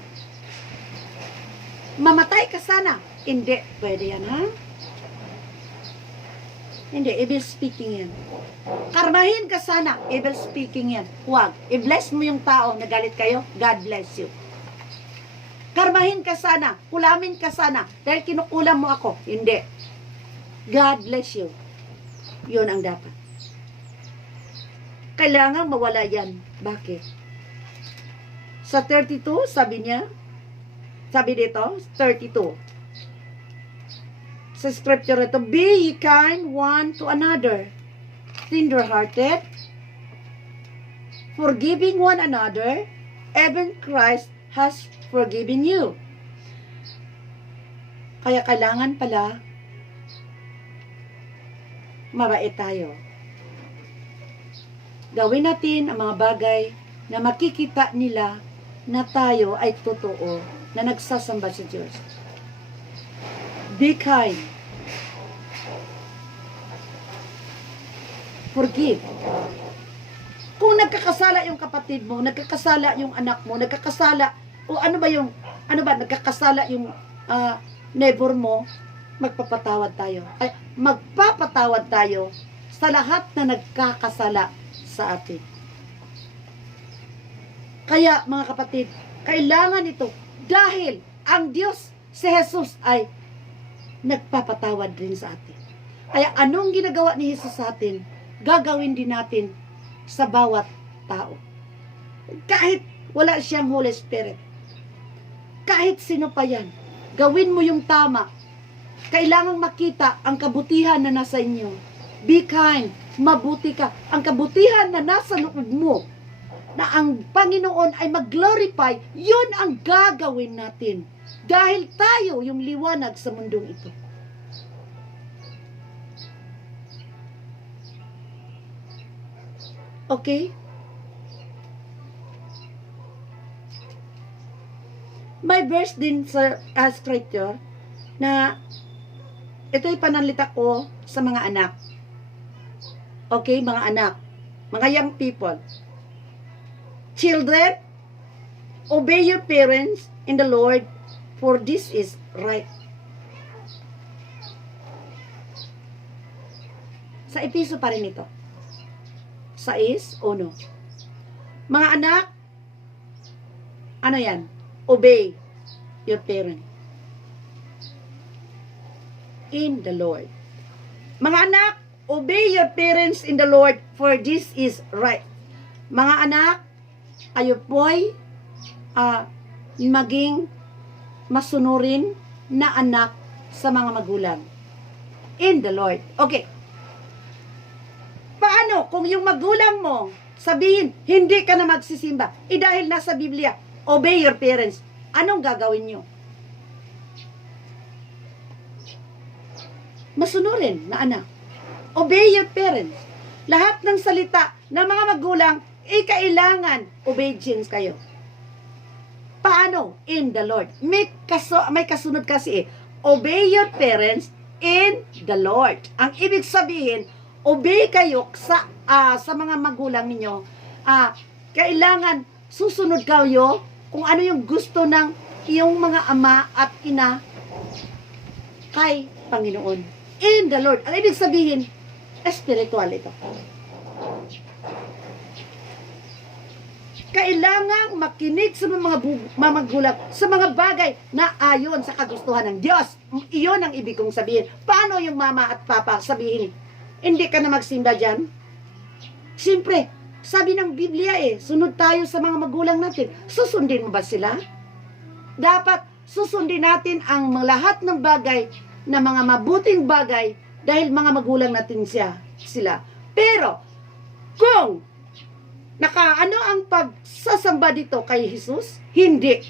Mamatay ka sana. Hindi. Pwede yan, ha? Hindi. Evil speaking yan. Karmahin ka sana. Evil speaking yan. Huwag. I-bless mo yung tao na galit kayo. God bless you. Karmahin ka sana. Kulamin ka sana. Dahil kinukulam mo ako. Hindi. God bless you. Yun ang dapat. Kailangan mawala yan. Bakit? Sa 32, sabi niya, sabi dito, 32. Sa scripture ito, be ye kind one to another, tender-hearted, forgiving one another, even Christ has forgiven you. Kaya kailangan pala, mabait tayo. Gawin natin ang mga bagay na makikita nila na tayo ay totoo, na nagsasamba sa Diyos. Be kind. Forgive. Kung nagkakasala yung kapatid mo, nagkakasala yung anak mo, nagkakasala, o nagkakasala yung neighbor mo, magpapatawad tayo. Ay, magpapatawad tayo sa lahat na nagkakasala sa atin. Kaya, mga kapatid, kailangan ito dahil ang Diyos, si Jesus, ay nagpapatawad rin sa atin. Kaya anong ginagawa ni Jesus sa atin, gagawin din natin sa bawat tao. Kahit wala siyang Holy Spirit. Kahit sino pa yan. Gawin mo yung tama. Kailangang makita ang kabutihan na nasa inyo. Be kind. Mabuti ka. Ang kabutihan na nasa loob mo, na ang Panginoon ay mag-glorify, yun ang gagawin natin. Dahil tayo yung liwanag sa mundong ito. Okay? May verse din sa scripture na ito'y pananalita ko sa mga anak. Okay, mga anak. Mga young people. Children, obey your parents in the Lord, for this is right. Sa episo pa rin ito. 6:1. Mga anak, ano yan? Obey your parent in the Lord. Mga anak, obey your parents in the Lord, for this is right. Mga anak, ayo po'y maging masunurin na anak sa mga magulang in the Lord. Okay. Paano kung yung magulang mo sabihin, hindi ka na magsisimba, dahil nasa Biblia, obey your parents, anong gagawin nyo? Masunurin na anak. Obey your parents. Lahat ng salita ng mga magulang, kailangan obedience kayo. Paano? In the Lord. May kasunod kasi obey your parents in the Lord. Ang ibig sabihin, obey kayo sa mga magulang ninyo. Kailangan susunod kayo kung ano yung gusto ng iyong mga ama at ina kay Panginoon. In the Lord. Ang ibig sabihin, spiritual ito. Kailangang makinig sa mga magulang sa mga bagay na ayon sa kagustuhan ng Diyos. Iyon ang ibig kong sabihin. Paano yung mama at papa sabihin, hindi ka na magsimba dyan? Siyempre, sabi ng Biblia sunod tayo sa mga magulang natin. Susundin mo ba sila? Dapat susundin natin ang lahat ng bagay na mga mabuting bagay dahil mga magulang natin sila. Pero, kung ano ang pagsasamba dito kay Jesus? Hindi.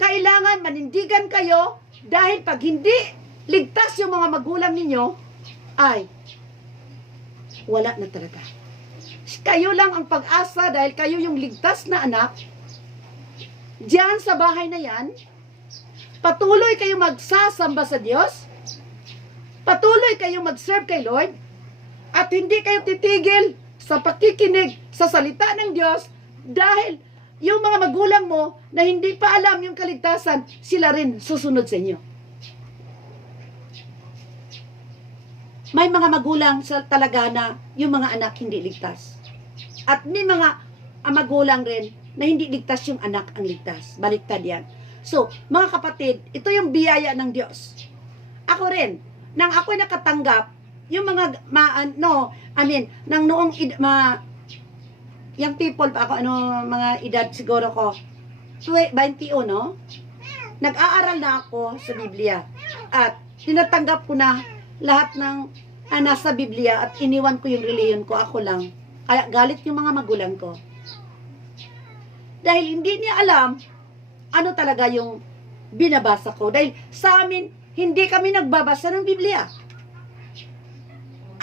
Kailangan manindigan kayo Dahil pag hindi ligtas yung mga magulang ninyo, ay wala na talaga. Kayo lang ang pag-asa dahil kayo yung ligtas na anak. Diyan sa bahay na yan, patuloy kayo magsasamba sa Diyos, patuloy kayo mag-serve kay Lord, at hindi kayo titigil sa pakikinig sa salita ng Diyos dahil yung mga magulang mo na hindi pa alam yung kaligtasan, sila rin susunod sa inyo. May mga magulang talaga na yung mga anak hindi ligtas. At may mga magulang rin na hindi ligtas yung anak ang ligtas. Baliktad yan. So, mga kapatid, ito yung biyaya ng Diyos. Ako rin, nang ako'y nakatanggap, yung mga, nang noong, young people pa ako, mga edad siguro ko, 21, no? Nag-aaral na ako sa Biblia. At tinatanggap ko na lahat ng nasa Biblia at iniwan ko yung reliyon ko, ako lang. Kaya galit yung mga magulang ko. Dahil hindi niya alam ano talaga yung binabasa ko. Dahil sa amin, hindi kami nagbabasa ng Biblia.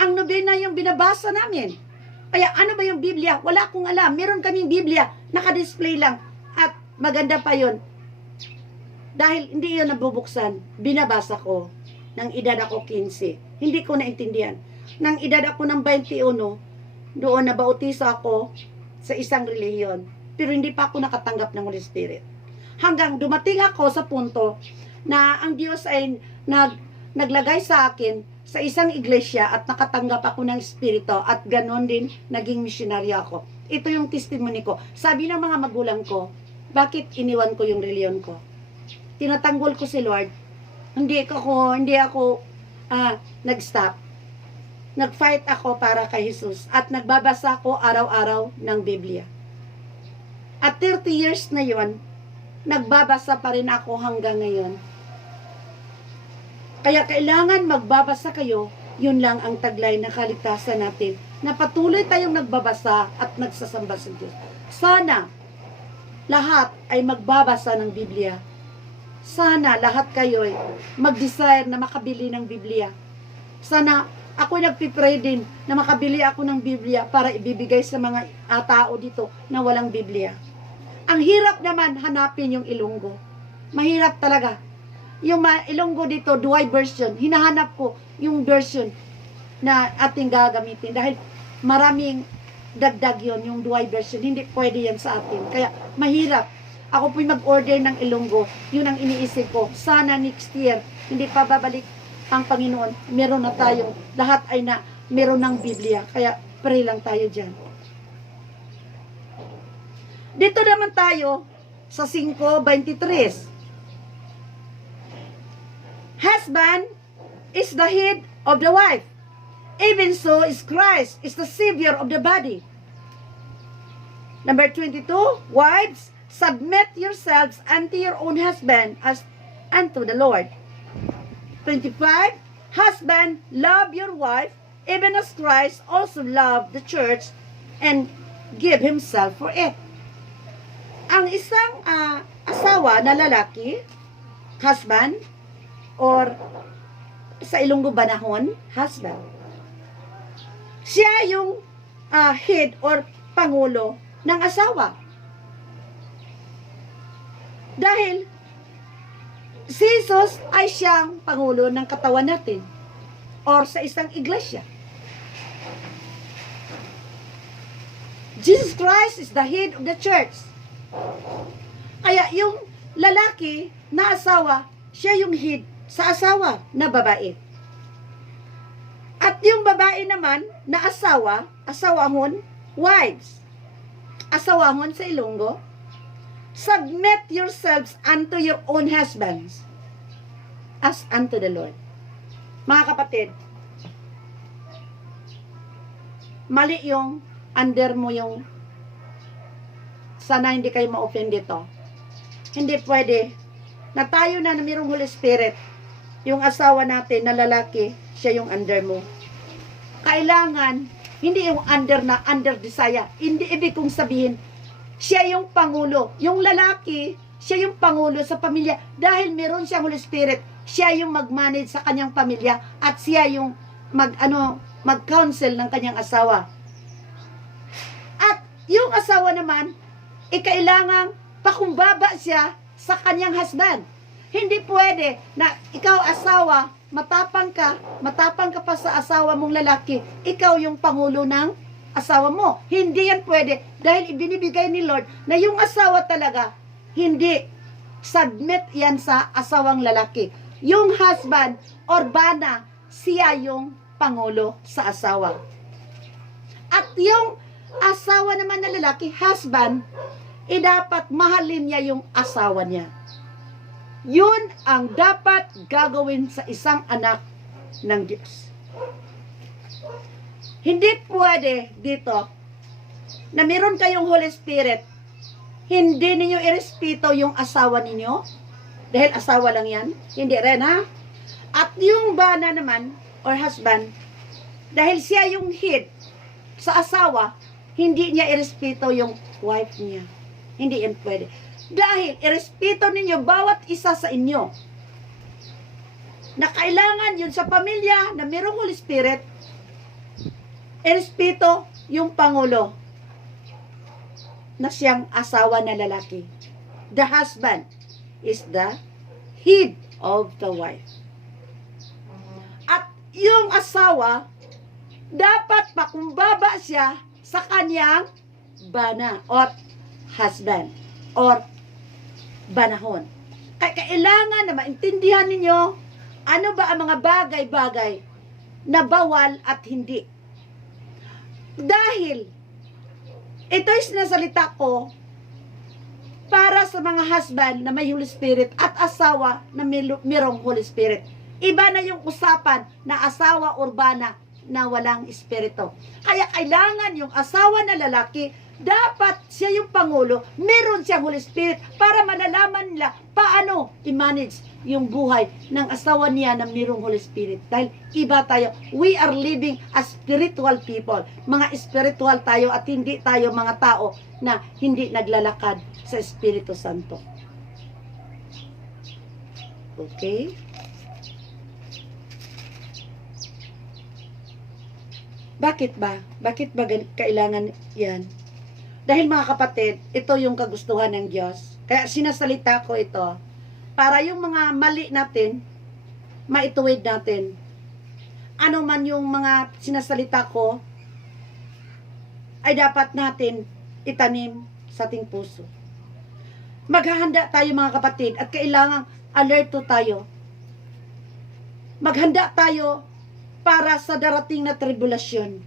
Ang nobena yung binabasa namin. Kaya ano ba yung Biblia? Wala akong alam. Meron kaming Biblia, naka-display lang. At maganda pa yun. Dahil hindi yun nabubuksan, binabasa ko. Nang edad ako 15. Hindi ko naintindihan. Nang edad ako ng 21, doon nabautisa ako sa isang relihiyon. Pero hindi pa ako nakatanggap ng Holy Spirit. Hanggang dumating ako sa punto na ang Diyos ay naglagay sa akin sa isang iglesia at nakatanggap ako ng Espiritu at ganon din naging missionary ako. Ito yung testimony ko. Sabi ng mga magulang ko, bakit iniwan ko yung reliyon ko? Tinatanggol ko si Lord. Hindi ako nag-stop. Nag-fight ako para kay Jesus at nagbabasa ako araw-araw ng Biblia. At 30 years na yon, nagbabasa pa rin ako hanggang ngayon. Kaya kailangan magbabasa kayo, yun lang ang taglay na kaligtasan natin, na patuloy tayong nagbabasa at nagsasamba sa Diyos. Sana lahat ay magbabasa ng Biblia. Sana lahat kayo ay mag-desire na makabili ng Biblia. Sana ako nagpipray din na makabili ako ng Biblia para ibibigay sa mga tao dito na walang Biblia. Ang hirap naman hanapin yung Ilonggo. Mahirap talaga. Yung Ilonggo dito, Duay version, hinahanap ko yung version na ating gagamitin. Dahil maraming dagdag yon yung Duay version. Hindi pwede yan sa atin. Kaya mahirap. Ako po'y mag-order ng Ilonggo. Yun ang iniisip ko. Sana next year, hindi pa babalik ang Panginoon. Meron na tayong, lahat ay na meron ng Biblia. Kaya pray lang tayo dyan. Dito naman tayo sa 5:23. Husband is the head of the wife. Even so is Christ is the Savior of the body. Number 22, wives, submit yourselves unto your own husband as unto the Lord. 25, husband, love your wife, even as Christ also loved the church and give himself for it. Ang isang asawa na lalaki, husband, or sa Ilonggo Banahon, husband. Siya yung head or pangulo ng asawa. Dahil si Jesus ay siyang pangulo ng katawan natin or sa isang iglesia. Jesus Christ is the head of the church. Kaya yung lalaki na asawa, siya yung head sa asawa na babae. At yung babae naman na asawa, asawahon, wives. Asawahon sa Ilonggo, submit yourselves unto your own husbands as unto the Lord. Mga kapatid, mali yung under mo yung sana hindi kayo ma-offend dito. Hindi pwede na tayo na mayroong Holy Spirit, yung asawa natin na lalaki, siya yung under mo. Kailangan, hindi yung under na under desire. Hindi ibig kong sabihin, siya yung pangulo. Yung lalaki, siya yung pangulo sa pamilya. Dahil meron siyang Holy Spirit, siya yung mag-manage sa kanyang pamilya at siya yung mag-counsel ng kanyang asawa. At yung asawa naman, kailangang pakumbaba siya sa kanyang husband. Hindi pwede na ikaw asawa, matapang ka pa sa asawa mong lalaki, ikaw yung pangulo ng asawa mo. Hindi yan pwede dahil ibinibigay ni Lord na yung asawa talaga, hindi submit yan sa asawang lalaki. Yung husband or bana, siya yung pangulo sa asawa. At yung asawa naman na lalaki, husband, dapat mahalin niya yung asawa niya. Yun ang dapat gagawin sa isang anak ng Diyos. Hindi pwede dito na meron kayong Holy Spirit, hindi ninyo irespeto yung asawa ninyo, dahil asawa lang yan. Hindi rin, ha? At yung bana naman, or husband, dahil siya yung head sa asawa, hindi niya irespeto yung wife niya. Hindi yan pwede. Dahil irespeto ninyo bawat isa sa inyo. Na kailangan yun sa pamilya na mayroong Holy Spirit, irespeto yung pangulo na siyang asawa na lalaki. The husband is the head of the wife. At yung asawa, dapat pakumbaba siya sa kanyang bana or husband or banahon. Kailangan na maintindihan ninyo ano ba ang mga bagay-bagay na bawal at hindi. Dahil ito'y sinasalita ko para sa mga husband na may Holy Spirit at asawa na mayroong Holy Spirit. Iba na yung usapan na asawa urbana na walang espiritu. Kaya kailangan yung asawa na lalaki, dapat siya yung pangulo, meron siyang Holy Spirit para malalaman nila paano i-manage yung buhay ng asawa niya na mayroong Holy Spirit. Dahil iba tayo. We are living as spiritual people. Mga spiritual tayo at hindi tayo mga tao na hindi naglalakad sa Espiritu Santo. Okay? Bakit ba? Bakit ba kailangan yan? Dahil mga kapatid, ito yung kagustuhan ng Diyos. Kaya sinasalita ko ito para yung mga mali natin, maituwid natin. Ano man yung mga sinasalita ko, ay dapat natin itanim sa ating puso. Maghahanda tayo mga kapatid at kailangang alerto tayo. Maghanda tayo para sa darating na tribulasyon.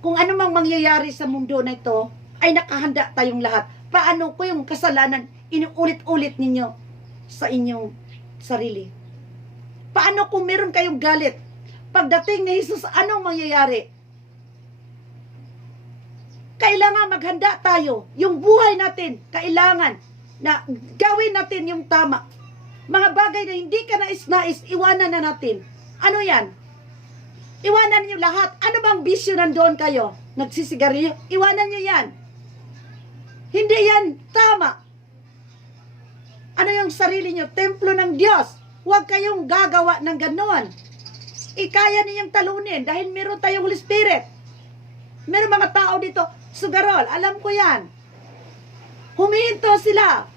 Kung ano mang mangyayari sa mundo na ito, ay nakahanda tayong lahat. Paano ko yung kasalanan inuulit-ulit ninyo sa inyong sarili? Paano kung meron kayong galit? Pagdating ni Jesus, anong mangyayari? Kailangan maghanda tayo. Yung buhay natin, kailangan na gawin natin yung tama. Mga bagay na hindi ka nais-nais, iwanan na natin. Ano yan? Iwanan niyo lahat. Ano bang bisyo nandoon kayo? Nagsisigarilyo? Iwanan niyo yan. Hindi yan tama. Ano yung sarili niyo? Templo ng Diyos. Huwag kayong gagawa ng ganoon. Ikaya niyang talunin dahil meron tayong Holy Spirit. Meron mga tao dito, sugarol, alam ko yan. Humihinto sila.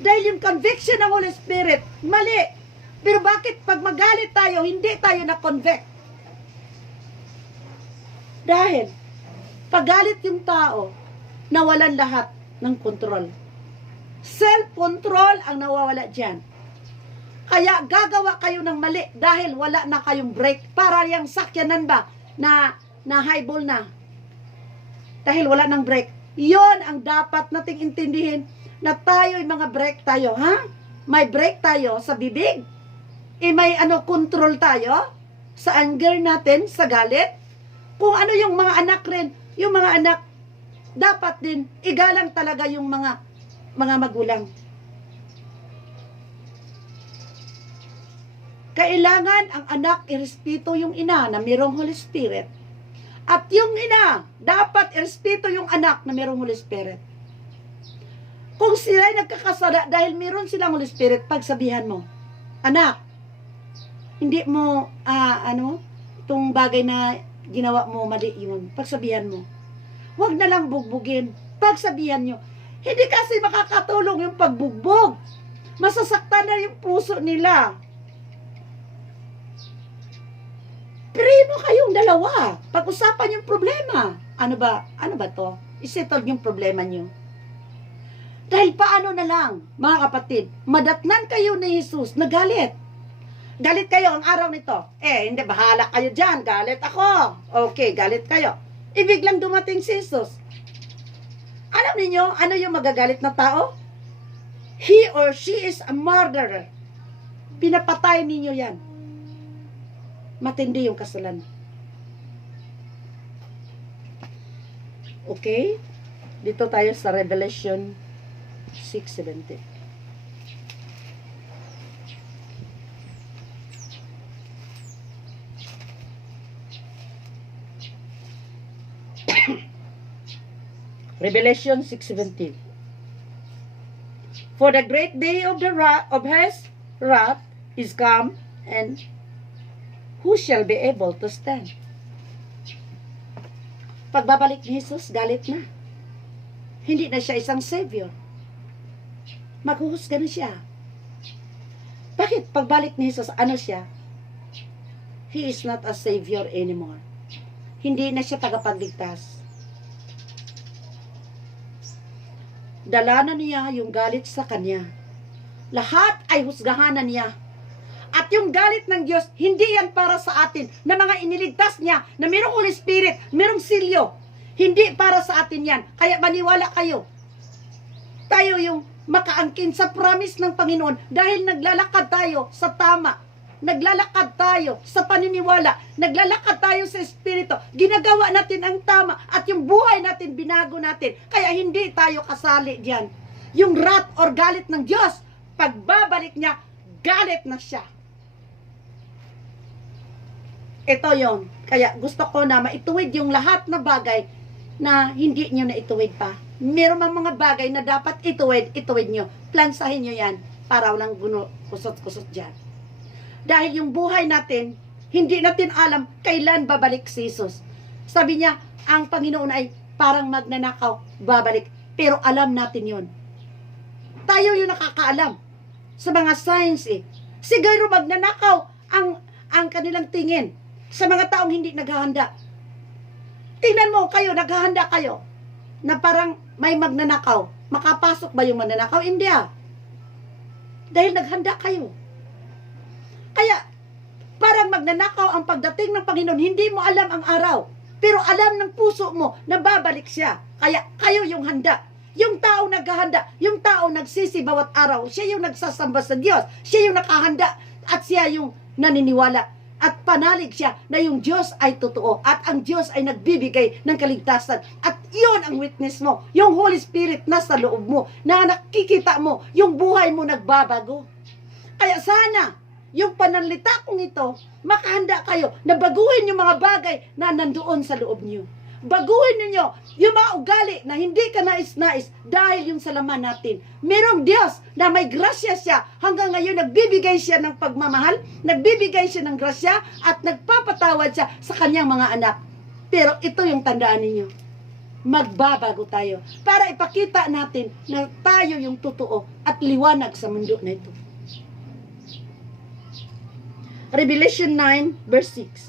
Dahil yung conviction ng Holy Spirit, mali. Pero bakit pag magalit tayo, hindi tayo na-convict? Dahil, pagalit yung tao, nawalan lahat ng kontrol. Self-control ang nawawala dyan. Kaya gagawa kayo ng mali dahil wala na kayong brake. Para yung sakyanan ba na highball na. Dahil wala ng brake. Yon ang dapat nating intindihin na tayo'y mga brake tayo, ha? May brake tayo sa bibig. May control tayo sa anger natin, sa galit. Kung ano yung mga anak rin, yung mga anak, dapat din, igalang talaga yung mga magulang. Kailangan ang anak irespeto yung ina na mayroong Holy Spirit. At yung ina, dapat irespeto yung anak na mayroong Holy Spirit. Kung sila ay nagkakasala dahil mayroon silang Holy Spirit, pagsabihan mo, anak, hindi mo, itong bagay na ginawa mo, mali yun. Pagsabihan mo. Huwag na lang bugbugin. Pagsabihan nyo. Hindi kasi makakatulong yung pagbugbog. Masasaktan na yung puso nila. Primo kayong dalawa. Pag-usapan yung problema. Ano ba to? Isettle yung problema nyo. Dahil paano na lang, mga kapatid, madatnan kayo ni Jesus, nagalit. Galit kayo ang araw nito. Hindi, bahala kayo dyan. Galit ako. Okay, galit kayo. Ibiglang dumating si Jesus. Alam niyo ano yung magagalit na tao? He or she is a murderer. Pinapatay ninyo yan. Matindi yung kasalanan. Okay? Dito tayo sa Revelation 6:17. Revelation 6:17. For the great day of his wrath is come, and who shall be able to stand? Pagbabalik ni Jesus, galit na. Hindi na siya isang savior. Maghuhusga na siya. Bakit pagbalik ni Jesus, ano siya? He is not a savior anymore. Hindi na siya tagapagligtas. Dala na niya yung galit sa kanya. Lahat ay husgahan na niya. At yung galit ng Diyos, hindi yan para sa atin, na mga iniligtas niya, na mayroong Holy Spirit, mayroong silyo. Hindi para sa atin yan. Kaya maniwala kayo. Tayo yung makaangkin sa promise ng Panginoon dahil naglalakad tayo sa tama. Naglalakad tayo sa paniniwala. Naglalakad tayo sa Espiritu. Ginagawa natin ang tama at yung buhay natin, binago natin. Kaya hindi tayo kasali diyan. Yung wrath or galit ng Diyos, pagbabalik niya, galit na siya. Ito yon. Kaya gusto ko na maituwid yung lahat na bagay na hindi nyo na ituwid pa. Meron mga bagay na dapat ituwid nyo. Plansahin nyo yan para walang kusot-kusot dyan. Dahil yung buhay natin, hindi natin alam kailan babalik si Jesus. Sabi niya, ang Panginoon ay parang magnanakaw, babalik. Pero alam natin yun. Tayo yung nakakaalam sa mga signs eh. Siguro magnanakaw ang kanilang tingin sa mga taong hindi naghahanda. Tingnan mo kayo, naghahanda kayo na parang may magnanakaw. Makapasok ba yung magnanakaw? Hindi ah. Dahil naghanda kayo. Kaya, parang magnanakaw ang pagdating ng Panginoon, hindi mo alam ang araw. Pero alam ng puso mo na babalik siya. Kaya, kayo yung handa. Yung tao naghahanda, yung tao nagsisi bawat araw, siya yung nagsasamba sa Diyos. Siya yung nakahanda at siya yung naniniwala. At panalig siya na yung Diyos ay totoo. At ang Diyos ay nagbibigay ng kaligtasan. At yun ang witness mo. Yung Holy Spirit nasa loob mo. Na nakikita mo, yung buhay mo nagbabago. Kaya sana, yung pananalita kong ito, makahanda kayo na baguhin yung mga bagay na nandoon sa loob niyo. Baguhin ninyo yung mga ugali na hindi ka nais-nais dahil yung sa laman natin. Merong Diyos na may grasya siya. Hanggang ngayon nagbibigay siya ng pagmamahal, nagbibigay siya ng grasya at nagpapatawad siya sa kanyang mga anak. Pero ito yung tandaan ninyo. Magbabago tayo para ipakita natin na tayo yung totoo at liwanag sa mundo na ito. Revelation 9 verse 6.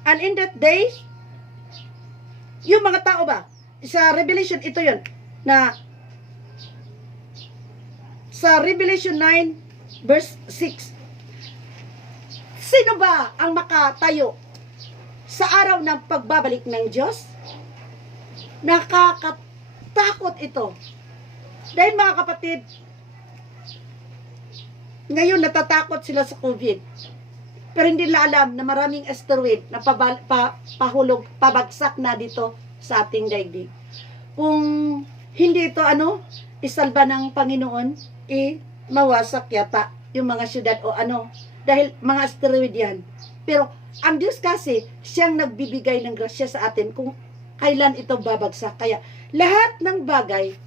And in that day, yung mga tao ba, sa Revelation, ito yun, na sa Revelation 9 verse 6, sino ba ang makatayo sa araw ng pagbabalik ng Diyos? Nakakatakot ito. Dahil mga kapatid, ngayon natatakot sila sa COVID. Pero hindi nila alam na maraming asteroid na pahulog, pabagsak na dito sa ating daigdig. Kung hindi ito isalba ng Panginoon, mawasak yata yung mga syudad o dahil mga asteroid yan. Pero ang Diyos kasi, siyang nagbibigay ng grasya sa atin kung kailan ito babagsak. Kaya lahat ng bagay,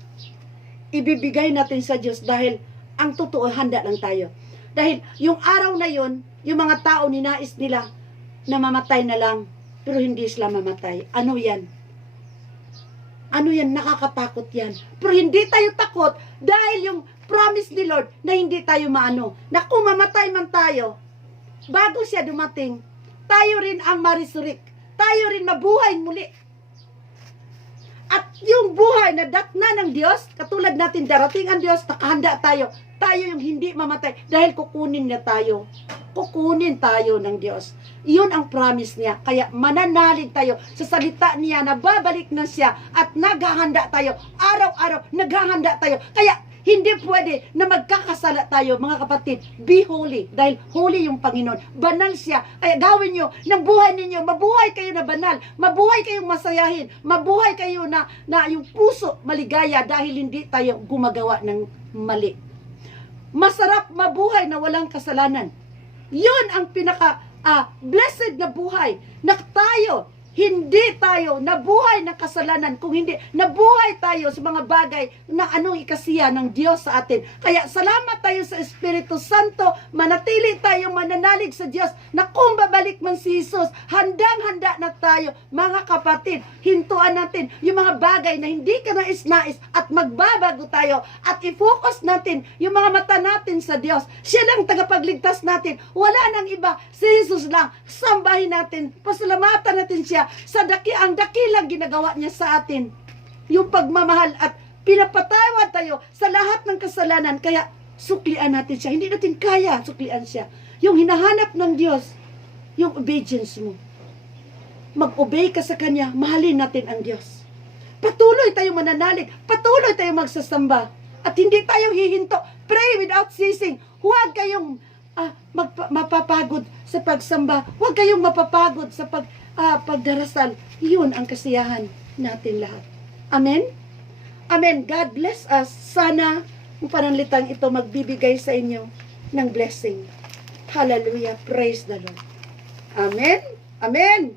ibibigay natin sa Diyos dahil ang totoo, handa lang tayo. Dahil yung araw na yon, yung mga tao ninais nila na mamatay na lang, pero hindi sila mamatay. Ano yan? Ano yan? Nakakatakot yan. Pero hindi tayo takot dahil yung promise ni Lord na hindi tayo maano. Na kung mamatay man tayo, bago siya dumating, tayo rin ang marisurek. Tayo rin mabuhay muli. At yung buhay na datna ng Diyos, katulad natin darating ang Diyos, nakahanda tayo. Tayo yung hindi mamatay dahil kukunin niya tayo. Kukunin tayo ng Diyos. Iyon ang promise niya. Kaya mananalig tayo sa salita niya na babalik na siya at naghahanda tayo. Araw-araw, naghahanda tayo. Kaya hindi pwede na magkakasala tayo, mga kapatid. Be holy. Dahil holy yung Panginoon. Banal siya. Kaya gawin nyo ng buhay ninyo. Mabuhay kayo na banal. Mabuhay kayong masayahin. Mabuhay kayo na yung puso maligaya dahil hindi tayo gumagawa ng mali. Masarap mabuhay na walang kasalanan. Yun ang blessed na buhay na tayo, hindi tayo nabuhay ng kasalanan, kung hindi nabuhay tayo sa mga bagay na anong ikasiya ng Diyos sa atin. Kaya salamat tayo sa Espiritu Santo, manatili tayo mananalig sa Diyos na kung babalik man si Jesus, handang-handa na tayo, mga kapatid. Hintuan natin yung mga bagay na hindi ka nais-nais at magbabago tayo at i-focus natin yung mga mata natin sa Diyos. Siya lang tagapagligtas natin. Wala nang iba. Si Jesus lang. Sambahin natin. Pasalamatan natin siya sa ang dakilang ginagawa niya sa atin. Yung pagmamahal at pinapatawad tayo sa lahat ng kasalanan. Kaya suklian natin siya. Hindi natin kaya suklian siya. Yung hinahanap ng Diyos, yung obedience mo. Mag-obey ka sa Kanya, mahalin natin ang Diyos. Patuloy tayong mananalig, patuloy tayong magsasamba, at hindi tayo hihinto. Pray without ceasing. Huwag kayong mapapagod sa pagsamba. Huwag kayong mapapagod sa pagdarasal. Yun ang kasiyahan natin lahat. Amen? Amen. God bless us. Sana ang pananalitang ito magbibigay sa inyo ng blessing. Hallelujah. Praise the Lord. Amen. Amen.